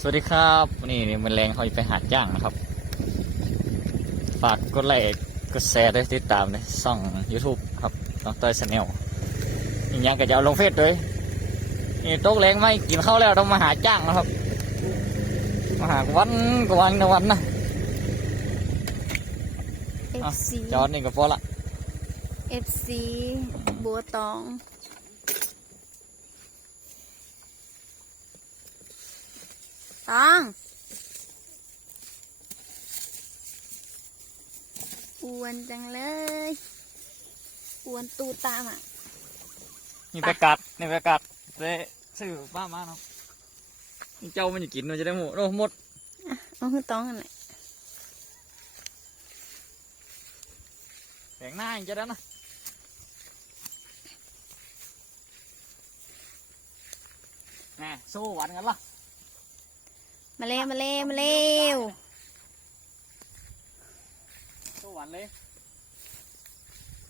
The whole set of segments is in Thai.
สวัสดีครับนี่นี่มันแรงเขาไปหาจ้างนะครับ ฝากกดไลค์กดแชร์ด้วยติดตามในช่อง YouTube ครับน้องต้อยชาแนลนี่ยังก็จะเอาลงเฟซด้วยนี่โต๊ะแรงไม่กินข้าวแล้วต้องมาหาจ้างนะครับ มาหาวันกวันนะวันนะอะ FC จอดนี่ก็พอละ FC บัวตอง ตองอ้วนจังเลยอ้วนตูตามอะ นี่ไปกัดนี่ไปกัดเลยซื้อป้ามาเนาะนี่เจ้ามันจะกินมันจะได้หมดโอ้หมดเอาคือตองอันไหนแข็งหน้าอย่างจะได้นะแน่สู้หวานกันละ มาเร็วมาเร็วมาเร็วสู้หวานเลย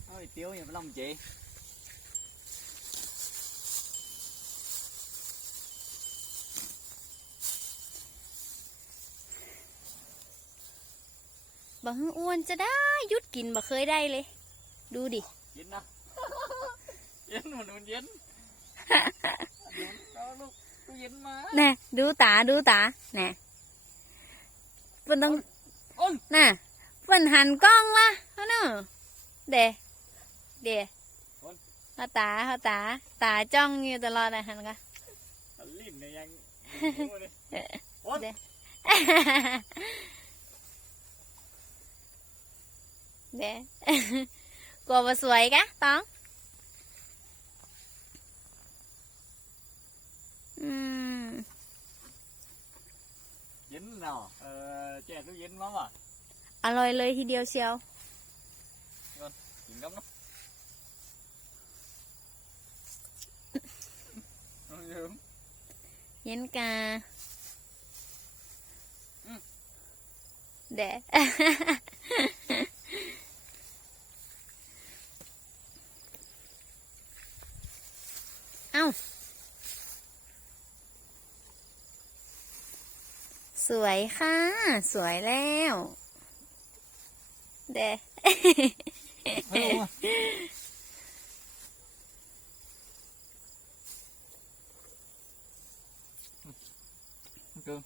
เอาไอ้เตี้ยวอย่าไปลำเจบอกให้อ้วนจะได้หยุดกินบ่เคยได้เลย ดูดิเย็นนะเย็นมันมันเย็นเดี๋ยวเอาลูกตู้ เย็นมาน่ะดูตาดูตาน่ะเพิ่นต้องโอ้ยน่ะเพิ่นหันกล้องละเขาเนาะเดเดเขาตาเขาตา ตาจ้องอยู่ตลอดเลยหันก็ลิ้นเนี่ยยังอยู่เลยโอ้ยเดเดกลัวบ่สวยกะตองอืม เย็นเนาะเออแจกตู้เย็นมาว่ะอร่อยเลยทีเดียวเชียวกินกับเนาะเอาเยิ้มเย็นกาอืมเดะเอ้า สวยค่ะ สวยแล้ว เดะเฮ้ยเอามาเกิน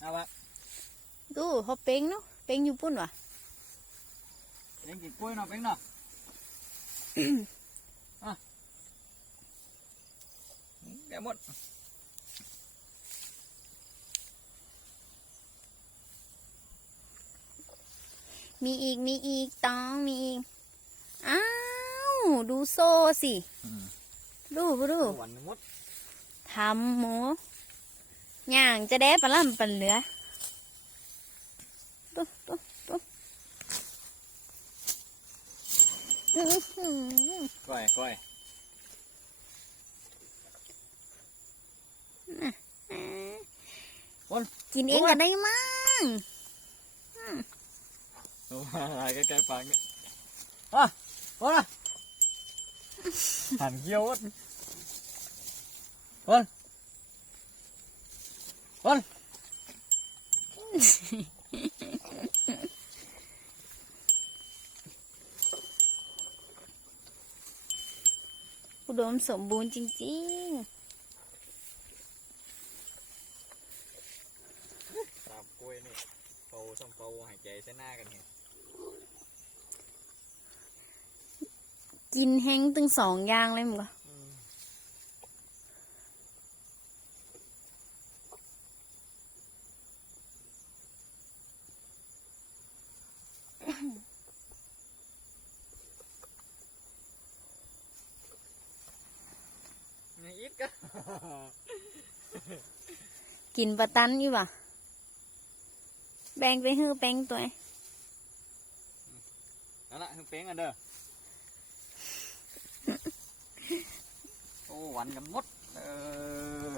เอาละดูเขาเป้งเนาะเป้งอยู่ปุ่นวะเลี้ยงกินกล้วยเนาะเป็นเนาะอะ แกะหมดมีอีกมีอีกตองมีอีก อ้าว ดูโซ่สิ ดูดูหวานหมดทำหมูย่างจะได้ปลาล่ำปลาเหลือปุ๊บปุ๊บ ปุ๊บอื้อหือก้อยก้อยกินเองก็ได้มั้งเอามาอะไรใกล้ๆปากนี่อะโอ้ยหันเกี้ยววัดวันวัน อุดมสมบูรณ์จริงตามกล้วยนี่เป่าต้องเป่าหายใจใส่หน้ากันเนี่ยๆกินแห้งตึงสองอย่างเลยมึงก็ กินประตันอยู่บ่แบ่งไปฮื้อแบ่งตัวนั่นละฮื้อแบ่งอันเด้อโอ้หวานกันหมดเออ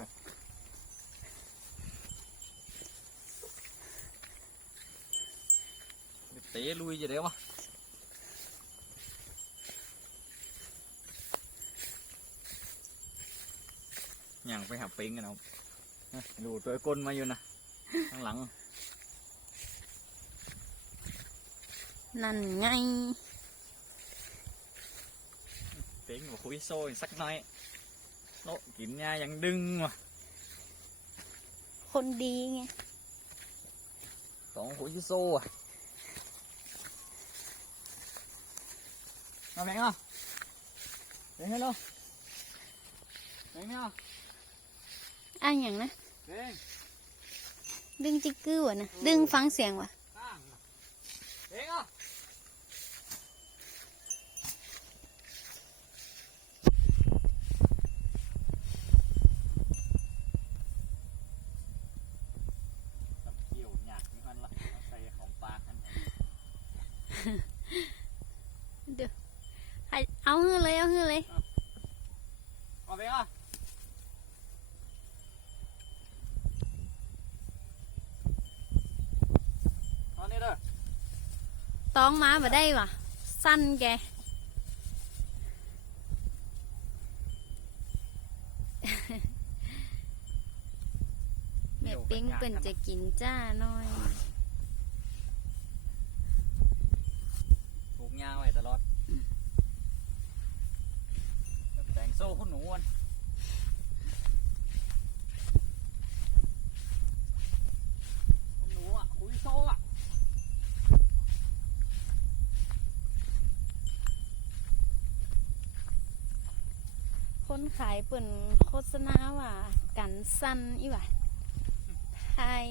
เตะลุยจะเดี๋ยวมายังไปหาปิงกันเอา ดูตัวก้นมาอยู่นะข้างหลัง นั่นไงปิงบอกคุยโซ่อีกสักหน่อยโลกินยายังดึงว่ะคนดีไงสองคุยโซ่อะมาแบงอะเบงให้เราแบงเนี่ยอะอย่างนะแบง ดึงจิกกือวะนะ ดึงฟังเสียงวะข้างเบงอะกับเกี่ยวหยากนี่มันละเอาใส่ของปลาขันให้เอาฮือเลย เอาฮือเลย เอาไปอะเอานี่เด้อ ต้องมาบ่ได้วะสั้นแกแม่ปิ้งเปิ่นจะกินจ้าน้อยผูกยาวไว้ตลอดแต่งโซ่คุณหนูวันคุณหนูอะคุยโซ่อะ คนขายเปิ่นโฆษณาว่า กันสั้นอีหวะไทย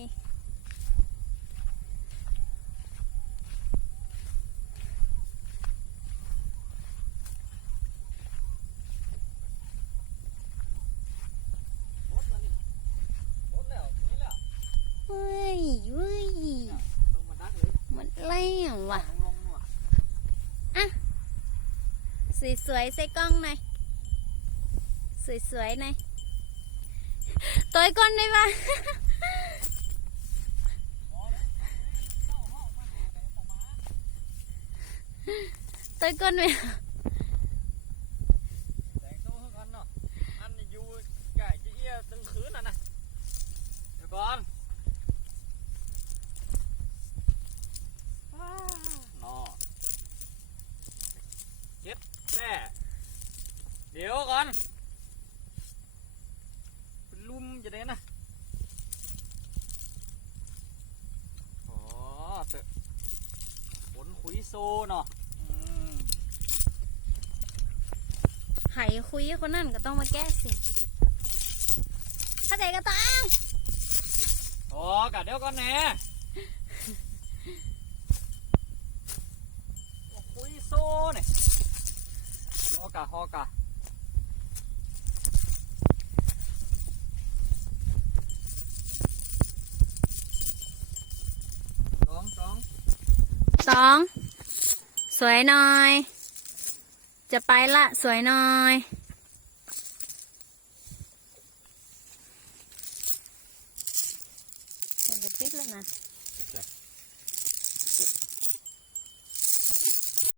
หมดแล้วนี่หมดแล้วนี่แล้วเฮ้ยเฮ้ยลงมาดักเลยมันแล้ววะลงลงว่ะสวยๆใส่กล้องหน่อย สวยๆหน่อยต่อยก้อนได้ปะต่อยก้นไหม แต่งโซ่เท่ากันเนาะอันนี้อยู่ไก่จะเอี้ยตึงคืนน่ะนะเดี๋ยวก่อนว้าเนาะเจ็ดแน่เดี๋ยวก่อนเป็นลุ่มจะได้นะอ๋อ เตอะผลขุยโซเนาะอืมไห้คุยกับคนนั่นก็ต้องมาแก้สิ เข้าใจก็ต้องโอ้กะเดี๋ยวก่อนแหน่โอ้คุยโซ่เนี่ยฮอกะฮอกะสองสอง สอง สวยหน่อย จะไปละ สวยหน่อย